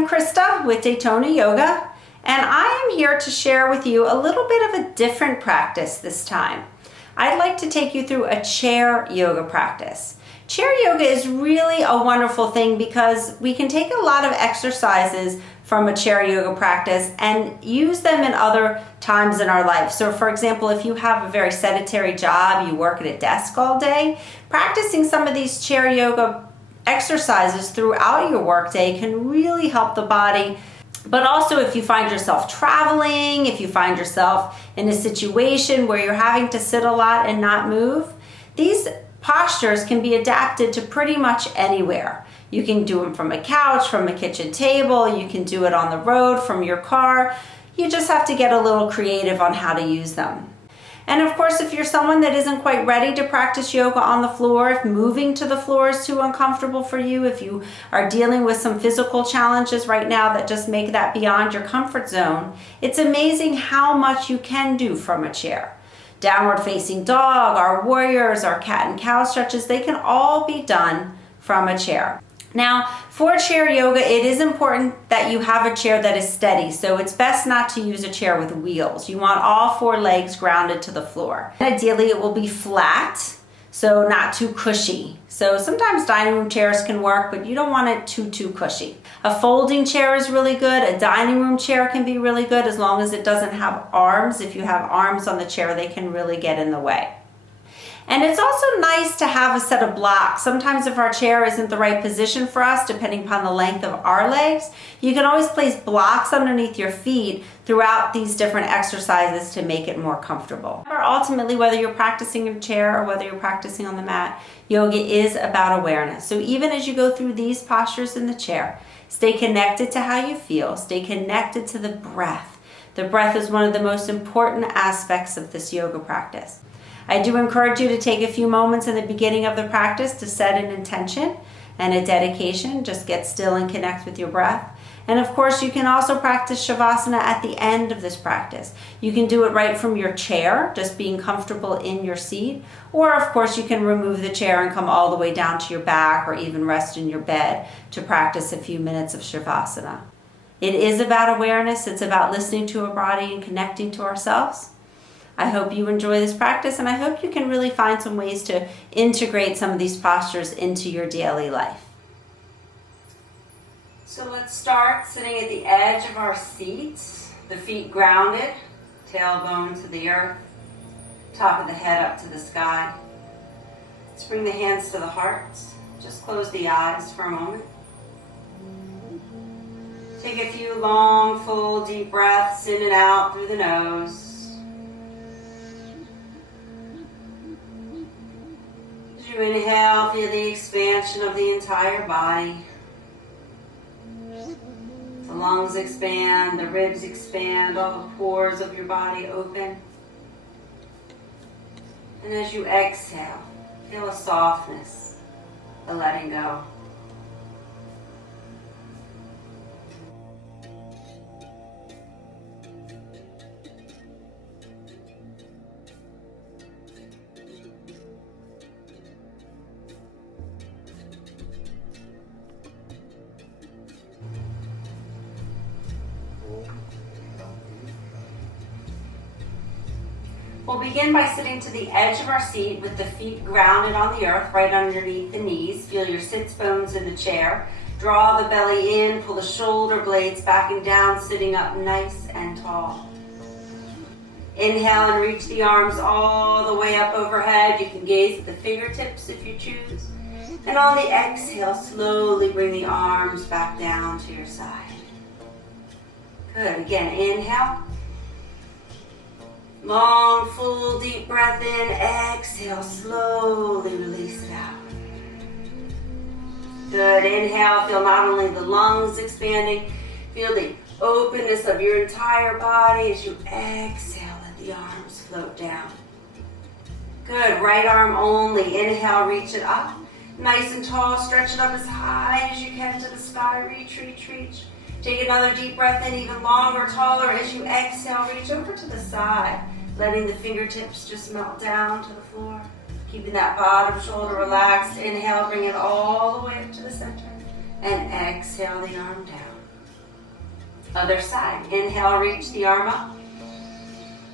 I'm Krista with Daytona Yoga, and I am here to share with you a little bit of a different practice this time. I'd like to take you through a chair yoga practice. Chair yoga is really a wonderful thing because we can take a lot of exercises from a chair yoga practice and use them in other times in our life. So for example, if you have a very sedentary job, you work at a desk all day, practicing some of these chair yoga exercises throughout your workday can really help the body. But also if you find yourself traveling, if you find yourself in a situation where you're having to sit a lot and not move, these postures can be adapted to pretty much anywhere. You can do them from a couch, from a kitchen table, you can do it on the road, from your car. You just have to get a little creative on how to use them. And of course, if you're someone that isn't quite ready to practice yoga on the floor, if moving to the floor is too uncomfortable for you, if you are dealing with some physical challenges right now that just make that beyond your comfort zone, it's amazing how much you can do from a chair. Downward facing dog, our warriors, our cat and cow stretches, they can all be done from a chair. Now, for chair yoga, it is important that you have a chair that is steady, so it's best not to use a chair with wheels. You want all four legs grounded to the floor. Ideally, it will be flat, so not too cushy. So sometimes dining room chairs can work, but you don't want it too cushy. A folding chair is really good. A dining room chair can be really good as long as it doesn't have arms. If you have arms on the chair, they can really get in the way. And it's also nice to have a set of blocks. Sometimes if our chair isn't the right position for us, depending upon the length of our legs, you can always place blocks underneath your feet throughout these different exercises to make it more comfortable. Or ultimately, whether you're practicing in a chair or whether you're practicing on the mat, yoga is about awareness. So even as you go through these postures in the chair, stay connected to how you feel, stay connected to the breath. The breath is one of the most important aspects of this yoga practice. I do encourage you to take a few moments in the beginning of the practice to set an intention and a dedication. Just get still and connect with your breath. And of course, you can also practice Shavasana at the end of this practice. You can do it right from your chair, just being comfortable in your seat. Or of course, you can remove the chair and come all the way down to your back or even rest in your bed to practice a few minutes of Shavasana. It is about awareness. It's about listening to our body and connecting to ourselves. I hope you enjoy this practice, and I hope you can really find some ways to integrate some of these postures into your daily life. So let's start sitting at the edge of our seats, the feet grounded, tailbone to the earth, top of the head up to the sky. Let's bring the hands to the heart. Just close the eyes for a moment. Take a few long, full, deep breaths in and out through the nose. As you inhale, feel the expansion of the entire body. The lungs expand, the ribs expand, all the pores of your body open. And as you exhale, feel a softness, a letting go. We'll begin by sitting to the edge of our seat with the feet grounded on the earth, right underneath the knees. Feel your sits bones in the chair. Draw the belly in, pull the shoulder blades back and down, sitting up nice and tall. Inhale and reach the arms all the way up overhead. You can gaze at the fingertips if you choose. And on the exhale, slowly bring the arms back down to your side. Good. Again, inhale. Long, full, deep breath in. Exhale, slowly release it out. Good. Inhale, feel not only the lungs expanding, feel the openness of your entire body. As you exhale, let the arms float down. Good. Right arm only. Inhale, reach it up. Nice and tall. Stretch it up as high as you can to the sky. Reach, reach, reach. Take another deep breath in, even longer, taller. As you exhale, reach over to the side, letting the fingertips just melt down to the floor. Keeping that bottom shoulder relaxed. Inhale, bring it all the way up to the center. And exhale the arm down. Other side. Inhale, reach the arm up.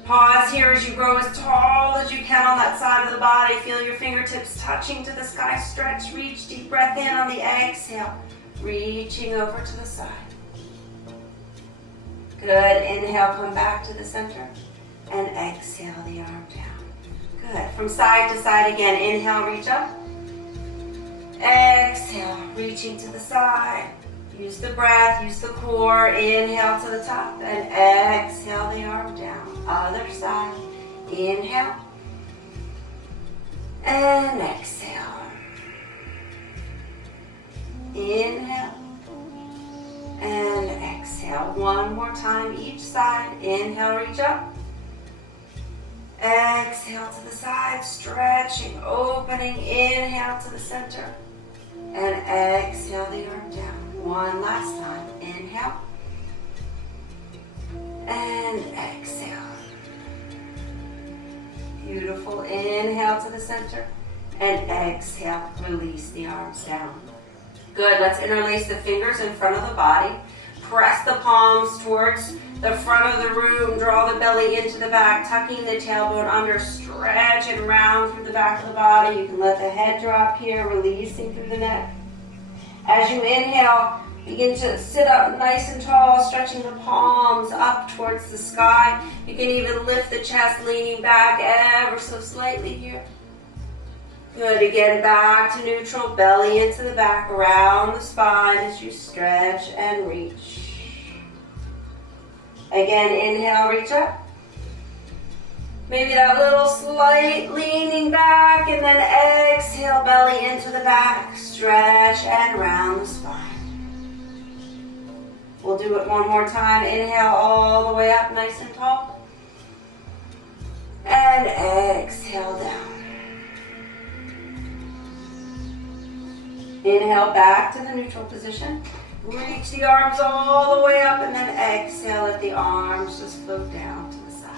Pause here as you grow as tall as you can on that side of the body. Feel your fingertips touching to the sky. Stretch, reach, deep breath in on the exhale. Reaching over to the side. Good. Inhale, come back to the center. And exhale the arm down. Good. From side to side again. Inhale, reach up. Exhale, reaching to the side. Use the breath, use the core. Inhale to the top and exhale the arm down. Other side. Inhale and exhale. Inhale and exhale. One more time each side. Inhale, reach up. Exhale to the side, stretching, opening. Inhale to the center and exhale the arm down. One last time. Inhale and exhale. Beautiful. Inhale to the center and exhale. Release the arms down. Good. Let's interlace the fingers in front of the body. Press the palms towards the front of the room. Draw the belly into the back, tucking the tailbone under. Stretch and round through the back of the body. You can let the head drop here, releasing through the neck. As you inhale, begin to sit up nice and tall, stretching the palms up towards the sky. You can even lift the chest, leaning back ever so slightly here. Good. Again, back to neutral, belly into the back, around the spine as you stretch and reach. Again, inhale, reach up. Maybe that little slight leaning back, and then exhale, belly into the back, stretch and round the spine. We'll do it one more time. Inhale all the way up, nice and tall. And exhale down. Inhale back to the neutral position. Reach the arms all the way up, and then exhale, let the arms just float down to the side.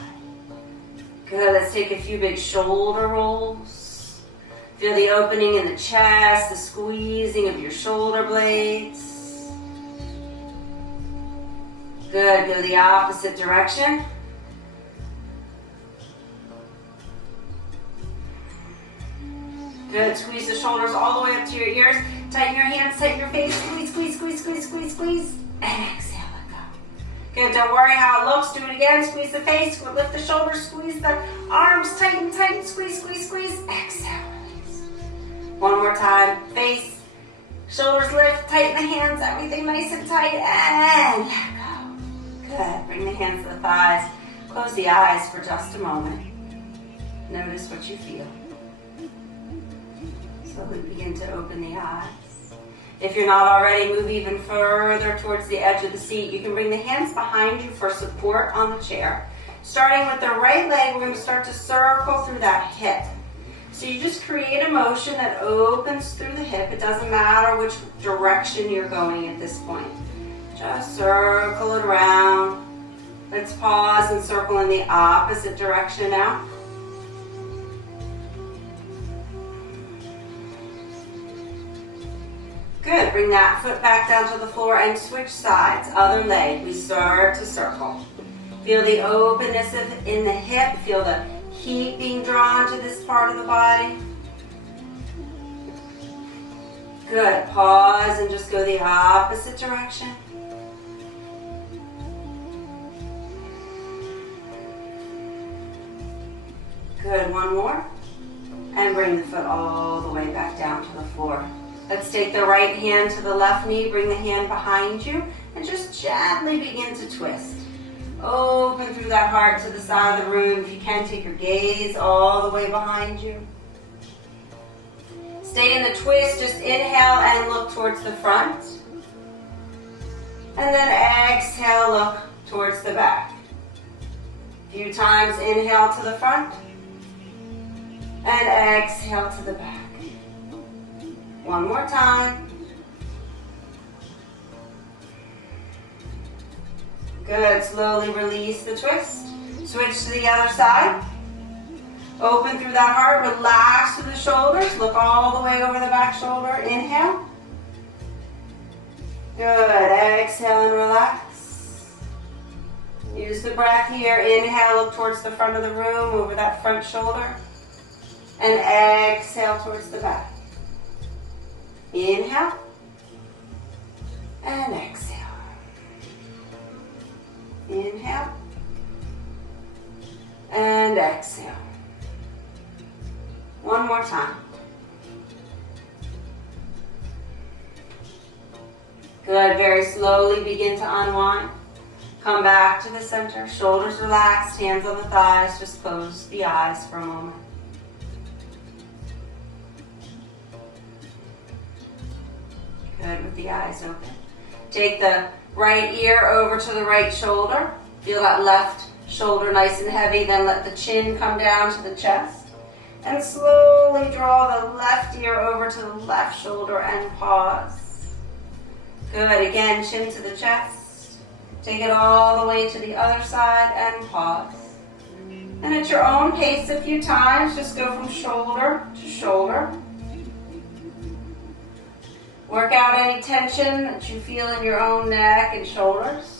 Good. Let's take a few big shoulder rolls. Feel the opening in the chest, the squeezing of your shoulder blades. Good. Go the opposite direction. Good. Squeeze the shoulders all the way up to your ears. Tighten your hands, tighten your face. Squeeze, squeeze, squeeze, squeeze, squeeze, squeeze. And exhale, let go. Good. Don't worry how it looks. Do it again. Squeeze the face. Lift the shoulders. Squeeze the arms. Tighten, tighten. Squeeze, squeeze, squeeze. Exhale, release. One more time. Face. Shoulders lift. Tighten the hands. Everything nice and tight. And let go. Good. Bring the hands to the thighs. Close the eyes for just a moment. Notice what you feel. Slowly begin to open the eyes. If you're not already, move even further towards the edge of the seat. You can bring the hands behind you for support on the chair. Starting with the right leg, we're going to start to circle through that hip. So you just create a motion that opens through the hip. It doesn't matter which direction you're going at this point. Just circle it around. Let's pause and circle in the opposite direction now. Good. Bring that foot back down to the floor and switch sides. Other leg. We start to circle. Feel the openness in the hip. Feel the heat being drawn to this part of the body. Good. Pause and just go the opposite direction. Good. One more. And bring the foot all the way back down to the floor. Let's take the right hand to the left knee, bring the hand behind you, and just gently begin to twist. Open through that heart to the side of the room. If you can, take your gaze all the way behind you. Stay in the twist, just inhale and look towards the front. And then exhale, look towards the back. A few times, inhale to the front. And exhale to the back. One more time. Good. Slowly release the twist. Switch to the other side. Open through that heart. Relax through the shoulders. Look all the way over the back shoulder. Inhale. Good. Exhale and relax. Use the breath here. Inhale, look towards the front of the room, over that front shoulder. And exhale towards the back. Inhale. And exhale. Inhale. And exhale. One more time. Good. Very slowly begin to unwind. Come back to the center. Shoulders relaxed, hands on the thighs. Just close the eyes for a moment. Good, with the eyes open. Take the right ear over to the right shoulder. Feel that left shoulder nice and heavy. Then let the chin come down to the chest. And slowly draw the left ear over to the left shoulder and pause. Good, again, chin to the chest. Take it all the way to the other side and pause. And at your own pace a few times, just go from shoulder to shoulder. Work out any tension that you feel in your own neck and shoulders.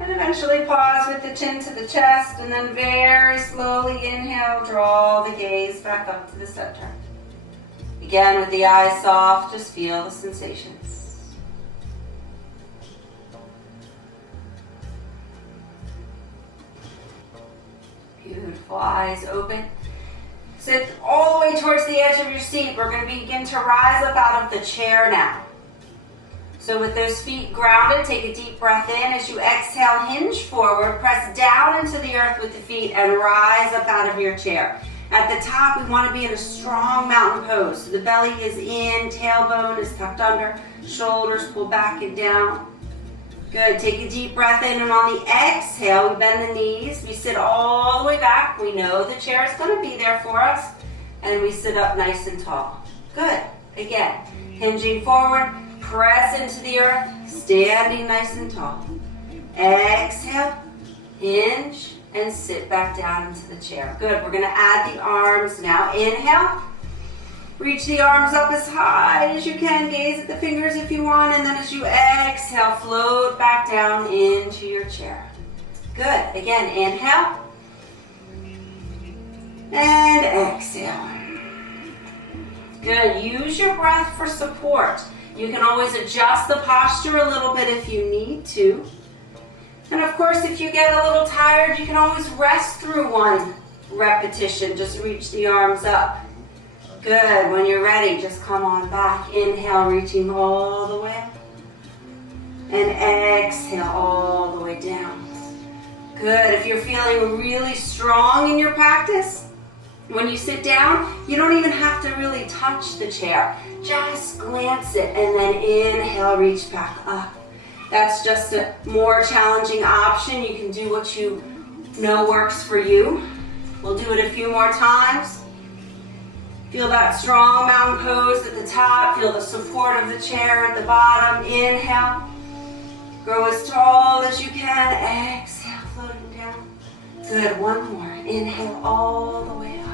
And eventually pause with the chin to the chest, and then very slowly inhale, draw the gaze back up to the center. Again, with the eyes soft, just feel the sensations. Beautiful, eyes open. Sit all the way towards the edge of your seat. We're going to begin to rise up out of the chair now. So with those feet grounded, take a deep breath in. As you exhale, hinge forward, press down into the earth with the feet and rise up out of your chair. At the top, we want to be in a strong mountain pose. So the belly is in, tailbone is tucked under, shoulders pull back and down. Good, take a deep breath in, and on the exhale, we bend the knees. We sit all the way back. We know the chair is going to be there for us. And we sit up nice and tall. Good, again, hinging forward, press into the earth, standing nice and tall. Exhale, hinge, and sit back down into the chair. Good, we're going to add the arms now. Inhale. Reach the arms up as high as you can. Gaze at the fingers if you want. And then as you exhale, float back down into your chair. Good. Again, inhale. And exhale. Good. Use your breath for support. You can always adjust the posture a little bit if you need to. And of course, if you get a little tired, you can always rest through one repetition. Just reach the arms up. Good. When you're ready, just come on back. Inhale, reaching all the way up. And exhale all the way down. Good. If you're feeling really strong in your practice, when you sit down, you don't even have to really touch the chair. Just glance it and then inhale, reach back up. That's just a more challenging option. You can do what you know works for you. We'll do it a few more times. Feel that strong mountain pose at the top. Feel the support of the chair at the bottom. Inhale. Grow as tall as you can. Exhale, floating down. Good, one more. Inhale all the way up.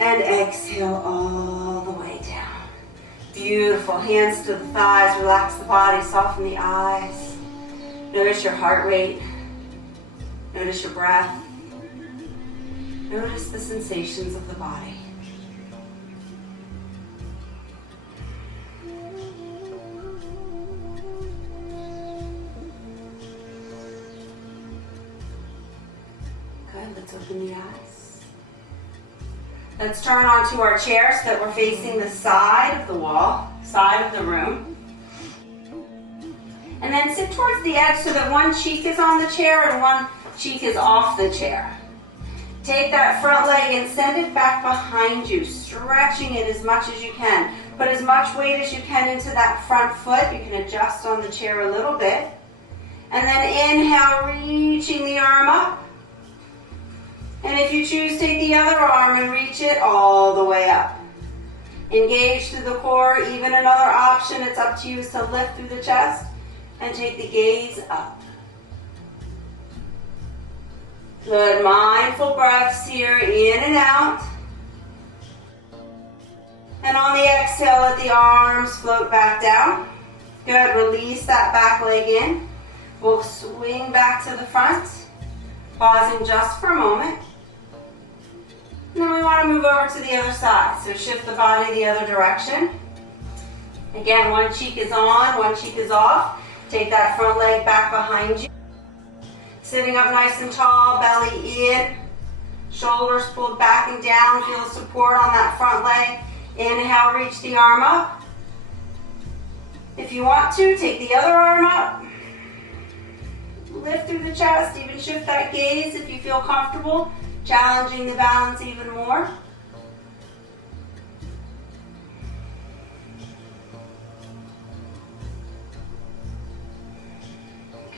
And exhale all the way down. Beautiful. Hands to the thighs. Relax the body. Soften the eyes. Notice your heart rate. Notice your breath. Notice the sensations of the body. Good, let's open the eyes. Let's turn onto our chair so that we're facing the side of the wall, side of the room. And then sit towards the edge so that one cheek is on the chair and one cheek is off the chair. Take that front leg and send it back behind you, stretching it as much as you can. Put as much weight as you can into that front foot. You can adjust on the chair a little bit. And then inhale, reaching the arm up. And if you choose, take the other arm and reach it all the way up. Engage through the core. Even another option, it's up to you, is to lift through the chest and take the gaze up. Good, mindful breaths here, in and out. And on the exhale, let the arms float back down. Good, release that back leg in. We'll swing back to the front, pausing just for a moment. And then we want to move over to the other side. So shift the body the other direction. Again, one cheek is on, one cheek is off. Take that front leg back behind you. Sitting up nice and tall, belly in. Shoulders pulled back and down. Feel support on that front leg. Inhale, reach the arm up. If you want to, take the other arm up. Lift through the chest, even shift that gaze if you feel comfortable, challenging the balance even more.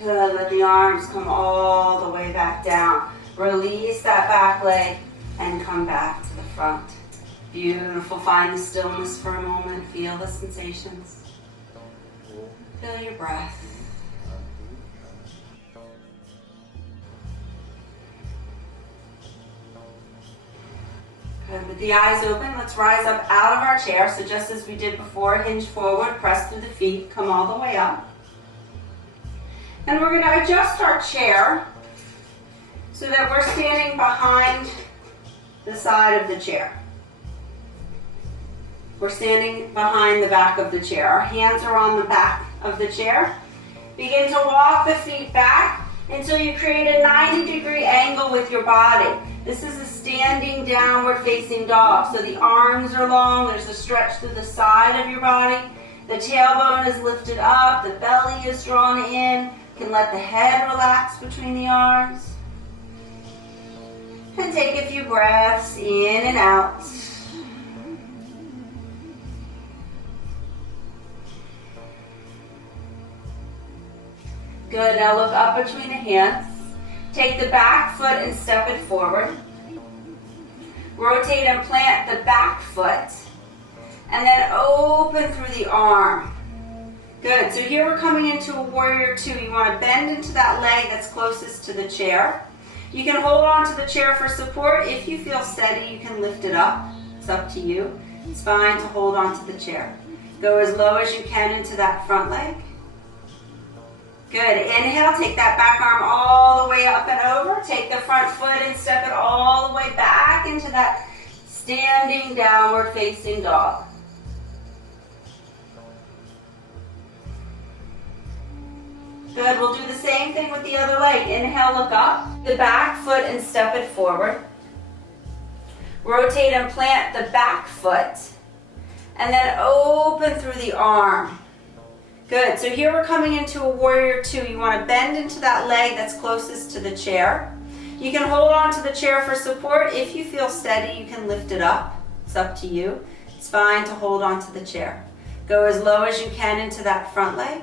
Good, let the arms come all the way back down. Release that back leg and come back to the front. Beautiful, find the stillness for a moment, feel the sensations. Feel your breath. Good, with the eyes open, let's rise up out of our chair. So just as we did before, hinge forward, press through the feet, come all the way up. And we're going to adjust our chair so that we're standing behind the side of the chair. We're standing behind the back of the chair. Our hands are on the back of the chair. Begin to walk the feet back until you create a 90-degree angle with your body. This is a standing downward facing dog. So the arms are long, there's a stretch through the side of your body. The tailbone is lifted up, the belly is drawn in. You can let the head relax between the arms. And take a few breaths in and out. Good, now look up between the hands. Take the back foot and step it forward. Rotate and plant the back foot. And then open through the arm. Good, so here we're coming into a warrior two. You want to bend into that leg that's closest to the chair. You can hold on to the chair for support. If you feel steady, you can lift it up. It's up to you. It's fine to hold on to the chair. Go as low as you can into that front leg. Good. Inhale, take that back arm all the way up and over. Take the front foot and step it all the way back into that standing downward facing dog. Good. We'll do the same thing with the other leg. Inhale, look up. The back foot and step it forward. Rotate and plant the back foot. And then open through the arm. Good, so here we're coming into a warrior two. You want to bend into that leg that's closest to the chair. You can hold on to the chair for support. If you feel steady, you can lift it up. It's up to you. It's fine to hold on to the chair. Go as low as you can into that front leg.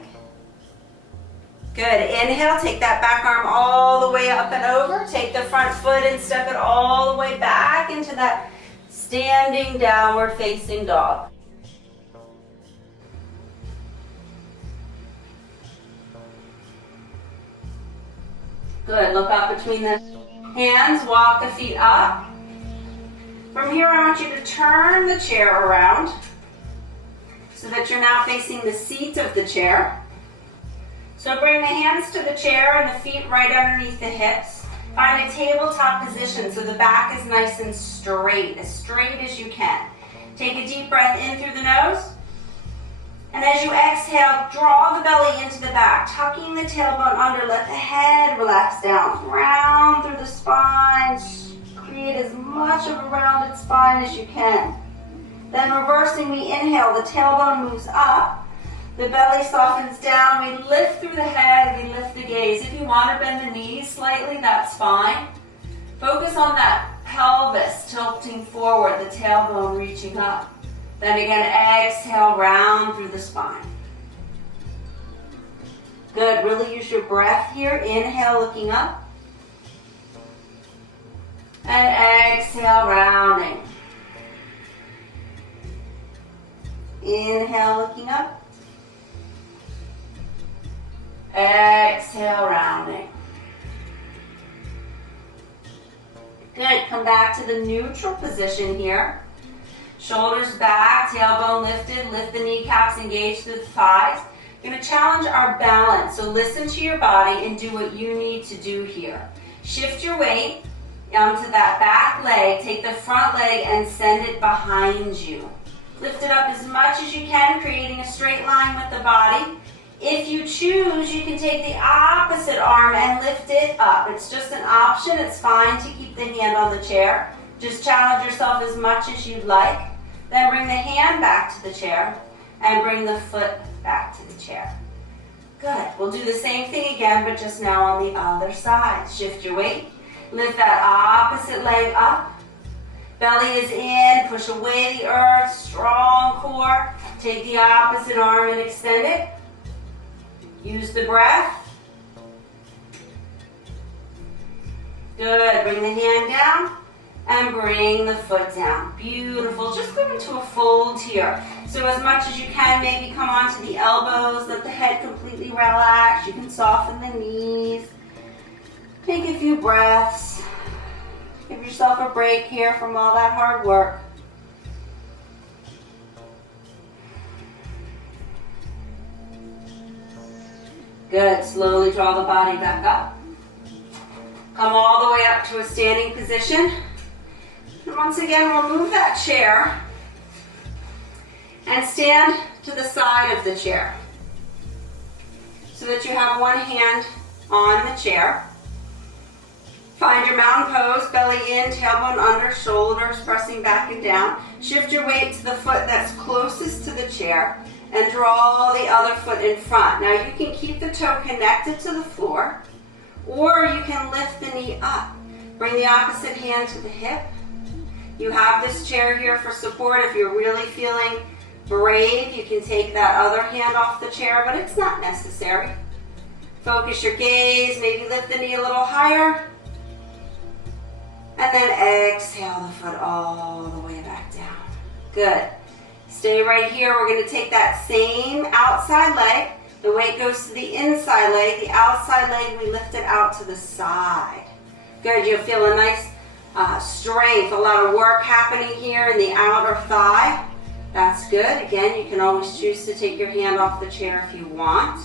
Good, inhale, take that back arm all the way up and over. Take the front foot and step it all the way back into that standing downward facing dog. Good, look up between the hands, walk the feet up. From here, I want you to turn the chair around so that you're now facing the seat of the chair. So bring the hands to the chair and the feet right underneath the hips. Find a tabletop position so the back is nice and straight as you can. Take a deep breath in through the nose. And as you exhale, draw the belly into the back, tucking the tailbone under. Let the head relax down, round through the spine. Create as much of a rounded spine as you can. Then reversing, we inhale, the tailbone moves up. The belly softens down. We lift through the head, we lift the gaze. If you want to bend the knees slightly, that's fine. Focus on that pelvis tilting forward, the tailbone reaching up. Then again, exhale, round through the spine. Good, really use your breath here. Inhale, looking up. And exhale, rounding. Inhale, looking up. Exhale, rounding. Good, come back to the neutral position here. Shoulders back, tailbone lifted, lift the kneecaps, engage through the thighs. You're going to challenge our balance, so listen to your body and do what you need to do here. Shift your weight onto that back leg, take the front leg and send it behind you. Lift it up as much as you can, creating a straight line with the body. If you choose, you can take the opposite arm and lift it up. It's just an option. It's fine to keep the hand on the chair. Just challenge yourself as much as you'd like. Then bring the hand back to the chair and bring the foot back to the chair. Good. We'll do the same thing again, but just now on the other side. Shift your weight. Lift that opposite leg up. Belly is in. Push away the earth. Strong core. Take the opposite arm and extend it. Use the breath. Good. Bring the hand down and bring the foot down. Beautiful. Just go into a fold here. So as much as you can, maybe come onto the elbows. Let the head completely relax. You can soften the knees. Take a few breaths. Give yourself a break here from all that hard work. Good. Slowly draw the body back up. Come all the way up to a standing position. And once again, we'll move that chair and stand to the side of the chair so that you have one hand on the chair. Find your mountain pose, belly in, tailbone under, shoulders pressing back and down. Shift your weight to the foot that's closest to the chair and draw the other foot in front. Now you can keep the toe connected to the floor, or you can lift the knee up. Bring the opposite hand to the hip. You have this chair here for support. If you're really feeling brave, you can take that other hand off the chair, but it's not necessary. Focus your gaze, maybe lift the knee a little higher. And then exhale the foot all the way back down. Good. Stay right here. We're going to take that same outside leg. The weight goes to the inside leg. The outside leg, we lift it out to the side. Good. You'll feel a nice strength, a lot of work happening here in the outer thigh. That's good. Again, you can always choose to take your hand off the chair if you want.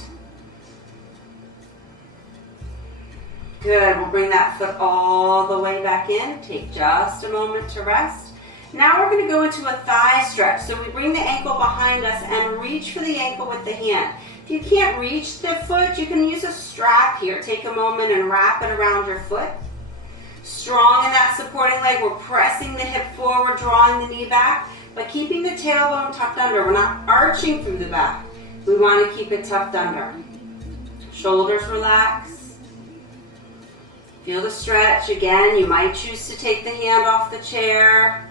Good. We'll bring that foot all the way back in. Take just a moment to rest. Now we're going to go into a thigh stretch. So we bring the ankle behind us and reach for the ankle with the hand. If you can't reach the foot, you can use a strap here. Take a moment and wrap it around your foot. Strong in that supporting leg. We're pressing the hip forward, drawing the knee back, but keeping the tailbone tucked under. We're not arching through the back. We want to keep it tucked under. Shoulders relax. Feel the stretch. Again, you might choose to take the hand off the chair,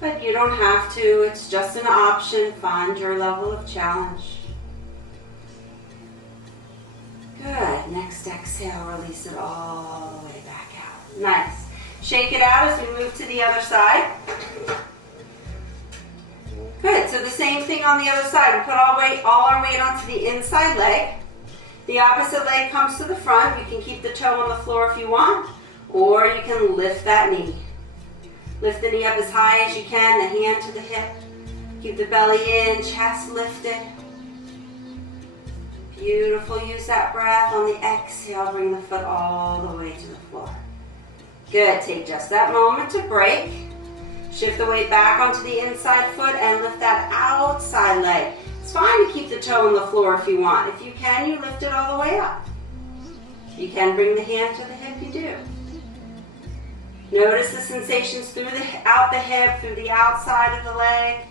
but you don't have to. It's just an option. Find your level of challenge. Good. Next exhale, release it all the way back out. Nice. Shake it out as we move to the other side. Good. So the same thing on the other side. We put all our weight onto the inside leg. The opposite leg comes to the front. You can keep the toe on the floor if you want, or you can lift that knee. Lift the knee up as high as you can, the hand to the hip. Keep the belly in, chest lifted. Beautiful. Use that breath. On the exhale, bring the foot all the way to the floor. Good. Take just that moment to break. Shift the weight back onto the inside foot and lift that outside leg. It's fine to keep the toe on the floor if you want. If you can, you lift it all the way up. If you can bring the hand to the hip, you do. Notice the sensations out the hip, through the outside of the leg.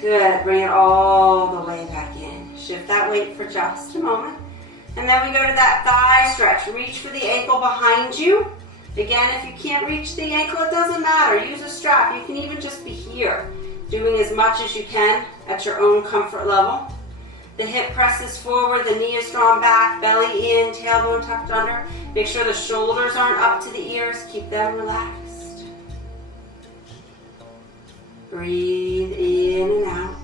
Good. Bring it all the way back in. Shift that weight for just a moment. And then we go to that thigh stretch. Reach for the ankle behind you. Again, if you can't reach the ankle, it doesn't matter. Use a strap. You can even just be here, doing as much as you can at your own comfort level. The hip presses forward, the knee is drawn back, belly in, tailbone tucked under. Make sure the shoulders aren't up to the ears. Keep them relaxed. Breathe in and out.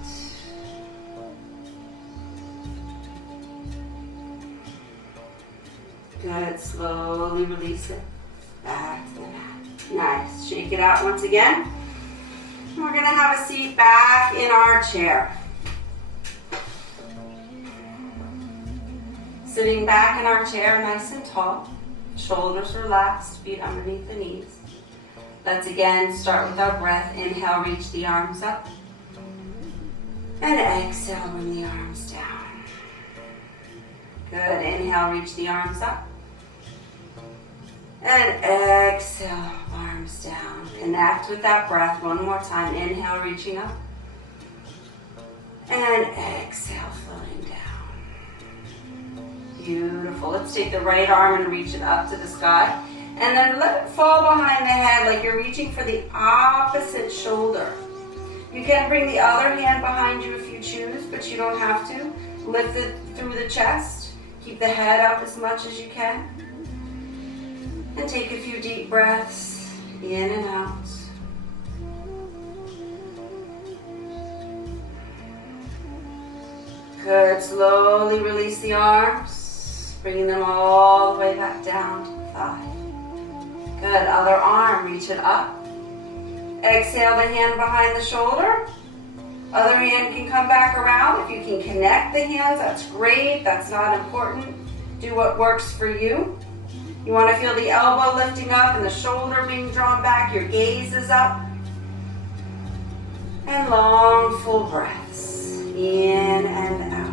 Good. Slowly release it back to the mat. Nice. Shake it out once again. We're going to have a seat back in our chair. Sitting back in our chair nice and tall. Shoulders relaxed, feet underneath the knees. Let's again start with our breath. Inhale, reach the arms up. And exhale, bring the arms down. Good. Inhale, reach the arms up. And exhale, arms down. Connect with that breath one more time. Inhale, reaching up. And exhale, floating down. Beautiful. Let's take the right arm and reach it up to the sky. And then let it fall behind the head like you're reaching for the opposite shoulder. You can bring the other hand behind you if you choose, but you don't have to. Lift it through the chest. Keep the head up as much as you can. And take a few deep breaths in and out. Good. Slowly release the arms, bringing them all the way back down to the thigh. Good. Other arm, reach it up. Exhale the hand behind the shoulder. Other hand can come back around. If you can connect the hands, that's great. That's not important. Do what works for you. You want to feel the elbow lifting up and the shoulder being drawn back. Your gaze is up. And long, full breaths in and out.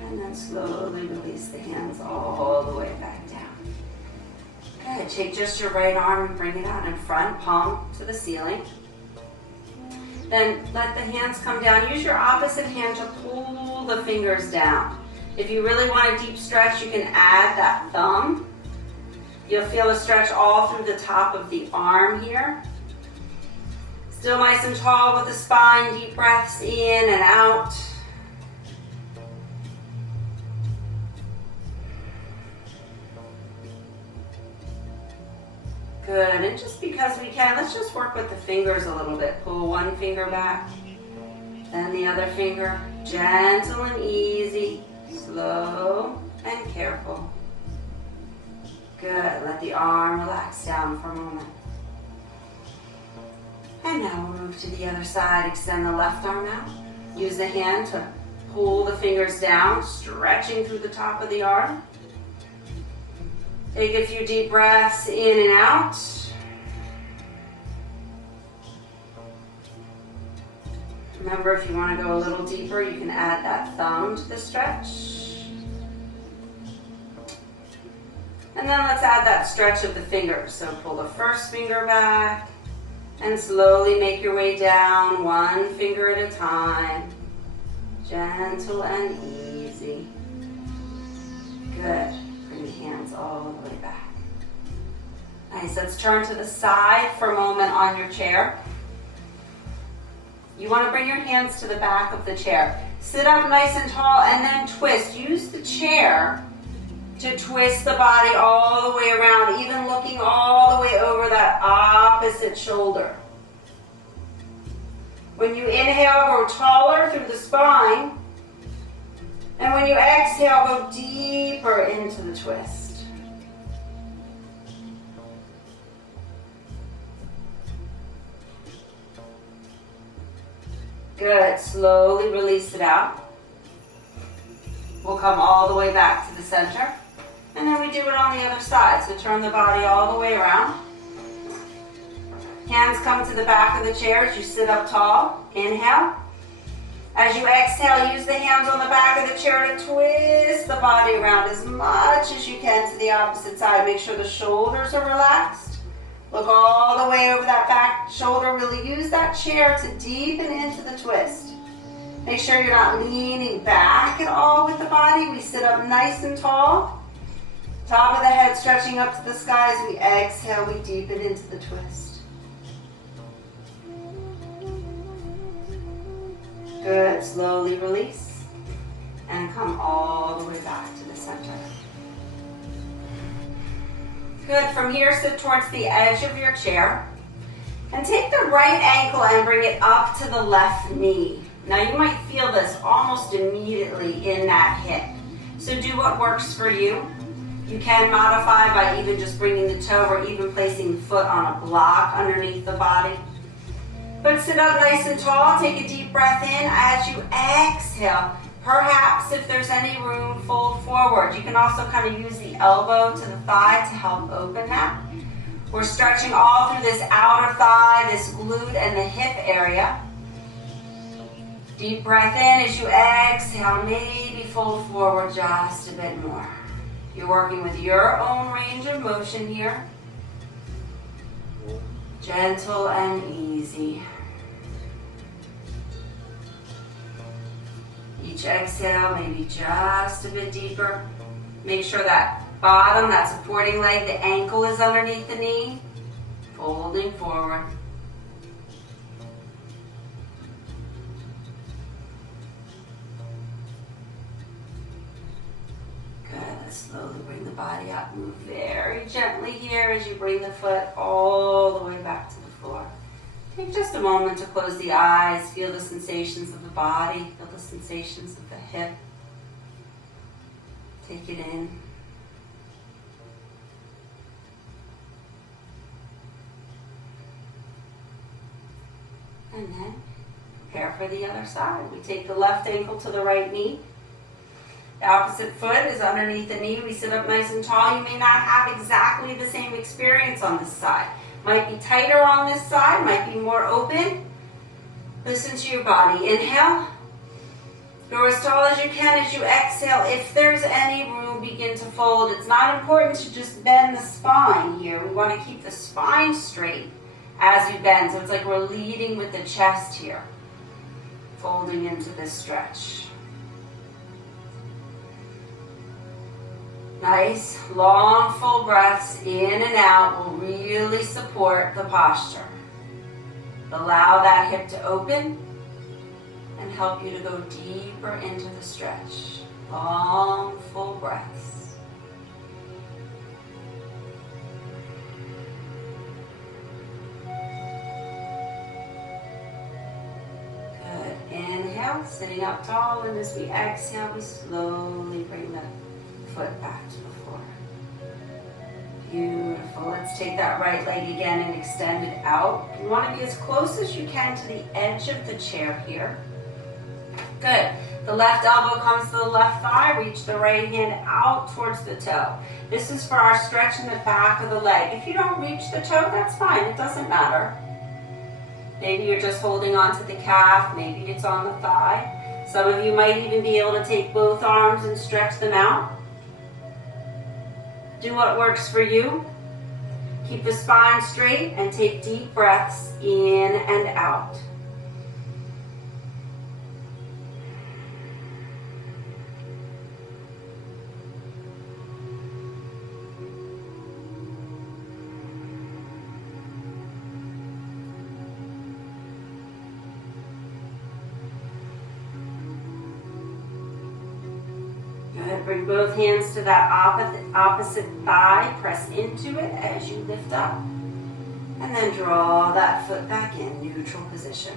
And then slowly release the hands all the way back down. Good. Take just your right arm and bring it out in front, palm to the ceiling. Then let the hands come down. Use your opposite hand to pull the fingers down. If you really want a deep stretch, you can add that thumb. You'll feel a stretch all through the top of the arm here. Still nice and tall with the spine. Deep breaths in and out. Good, and just because we can, let's just work with the fingers a little bit. Pull one finger back, then the other finger. Gentle and easy, slow and careful. Good, let the arm relax down for a moment. And now we'll move to the other side. Extend the left arm out. Use the hand to pull the fingers down, stretching through the top of the arm. Take a few deep breaths in and out. Remember, if you want to go a little deeper, you can add that thumb to the stretch. And then let's add that stretch of the fingers. So pull the first finger back and slowly make your way down, one finger at a time. Gentle and easy. Good. Bring the hands all the way back. Nice. Let's turn to the side for a moment on your chair. You want to bring your hands to the back of the chair. Sit up nice and tall and then twist. Use the chair to twist the body all the way around, even looking all the way over that opposite shoulder. When you inhale, go taller through the spine. And when you exhale, go deeper into the twist. Good. Slowly release it out. We'll come all the way back to the center. And then we do it on the other side. So turn the body all the way around. Hands come to the back of the chair as you sit up tall. Inhale. As you exhale, use the hands on the back of the chair to twist the body around as much as you can to the opposite side. Make sure the shoulders are relaxed. Look all the way over that back shoulder. Really use that chair to deepen into the twist. Make sure you're not leaning back at all with the body. We sit up nice and tall. Top of the head stretching up to the sky. As we exhale, we deepen into the twist. Good. Slowly release and come all the way back to the center. Good. From here, sit towards the edge of your chair. And take the right ankle and bring it up to the left knee. Now you might feel this almost immediately in that hip. So do what works for you. You can modify by even just bringing the toe or even placing the foot on a block underneath the body. But sit up nice and tall. Take a deep breath in. As you exhale, perhaps if there's any room, fold forward. You can also kind of use the elbow to the thigh to help open that. We're stretching all through this outer thigh, this glute, and the hip area. Deep breath in. As you exhale, maybe fold forward just a bit more. You're working with your own range of motion here. Gentle and easy. Each exhale, maybe just a bit deeper. Make sure that bottom, that supporting leg, the ankle is underneath the knee. Folding forward. Good. Let's slowly bring the body up. Move very gently here as you bring the foot all the way back to the floor. Take just a moment to close the eyes. Feel the sensations of the body. Feel the sensations of the hip. Take it in. And then prepare for the other side. We take the left ankle to the right knee. The opposite foot is underneath the knee. We sit up nice and tall. You may not have exactly the same experience on this side. Might be tighter on this side, might be more open. Listen to your body. Inhale. Go as tall as you can. As you exhale, if there's any room, begin to fold. It's not important to just bend the spine here. We want to keep the spine straight as you bend. So it's like we're leading with the chest here. Folding into this stretch. Nice, long, full breaths in and out will really support the posture. Allow that hip to open and help you to go deeper into the stretch. Long, full breaths. Good. Inhale, sitting up tall, and as we exhale, we slowly bring the foot back to the floor. Beautiful. Let's take that right leg again and extend it out. You want to be as close as you can to the edge of the chair here. Good. The left elbow comes to the left thigh. Reach the right hand out towards the toe. This is for our stretch in the back of the leg. If you don't reach the toe, that's fine. It doesn't matter. Maybe you're just holding on to the calf. Maybe it's on the thigh. Some of you might even be able to take both arms and stretch them out. Do what works for you. Keep the spine straight and take deep breaths in and out. Bring both hands to that opposite thigh. Press into it as you lift up. And then draw that foot back in, neutral position.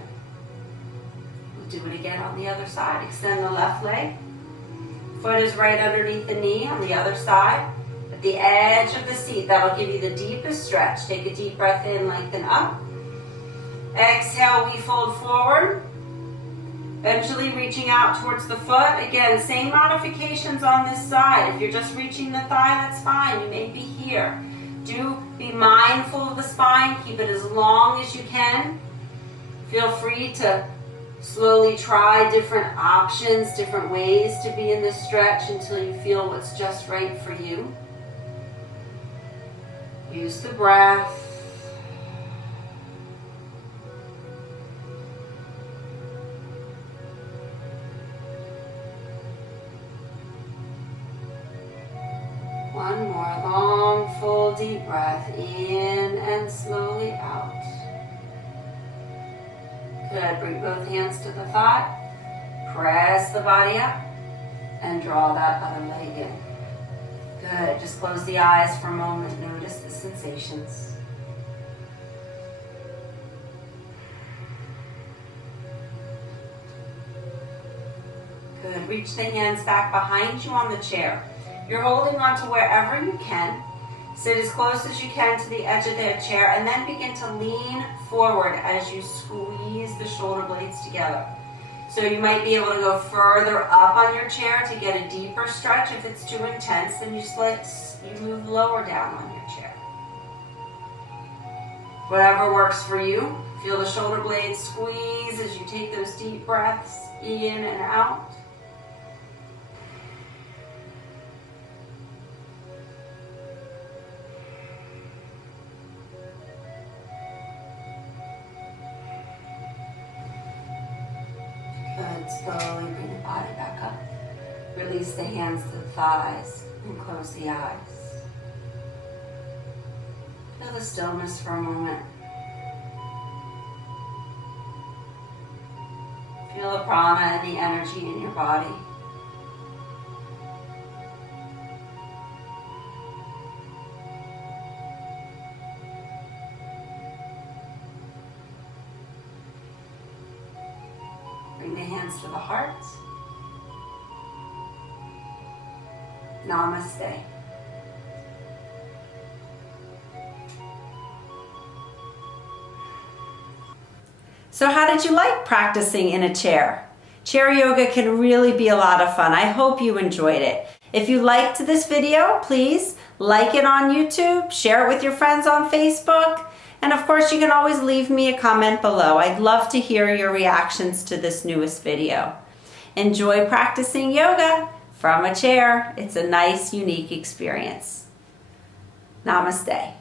We'll do it again on the other side. Extend the left leg. Foot is right underneath the knee on the other side. At the edge of the seat, that'll give you the deepest stretch. Take a deep breath in, lengthen up. Exhale, we fold forward. Eventually reaching out towards the foot. Again, same modifications on this side. If you're just reaching the thigh, that's fine. You may be here. Do be mindful of the spine. Keep it as long as you can. Feel free to slowly try different options, different ways to be in this stretch until you feel what's just right for you. Use the breath. One more long, full, deep breath in and slowly out. Good. Bring both hands to the thigh. Press the body up and draw that other leg in. Good. Just close the eyes for a moment. Notice the sensations. Good. Reach the hands back behind you on the chair. You're holding on to wherever you can. Sit as close as you can to the edge of the chair and then begin to lean forward as you squeeze the shoulder blades together. So you might be able to go further up on your chair to get a deeper stretch. If it's too intense, then you move lower down on your chair. Whatever works for you. Feel the shoulder blades squeeze as you take those deep breaths in and out. Good. Slowly bring the body back up. Release the hands to the thighs and close the eyes. Feel the stillness for a moment. Feel the prana and the energy in your body. Bring the hands to the heart. Namaste. So how did you like practicing in a chair? Chair yoga can really be a lot of fun. I hope you enjoyed it. If you liked this video, please like it on YouTube, share it with your friends on Facebook, and of course you can always leave me a comment below. I'd love to hear your reactions to this newest video. Enjoy practicing yoga from a chair. It's a nice, unique experience. Namaste.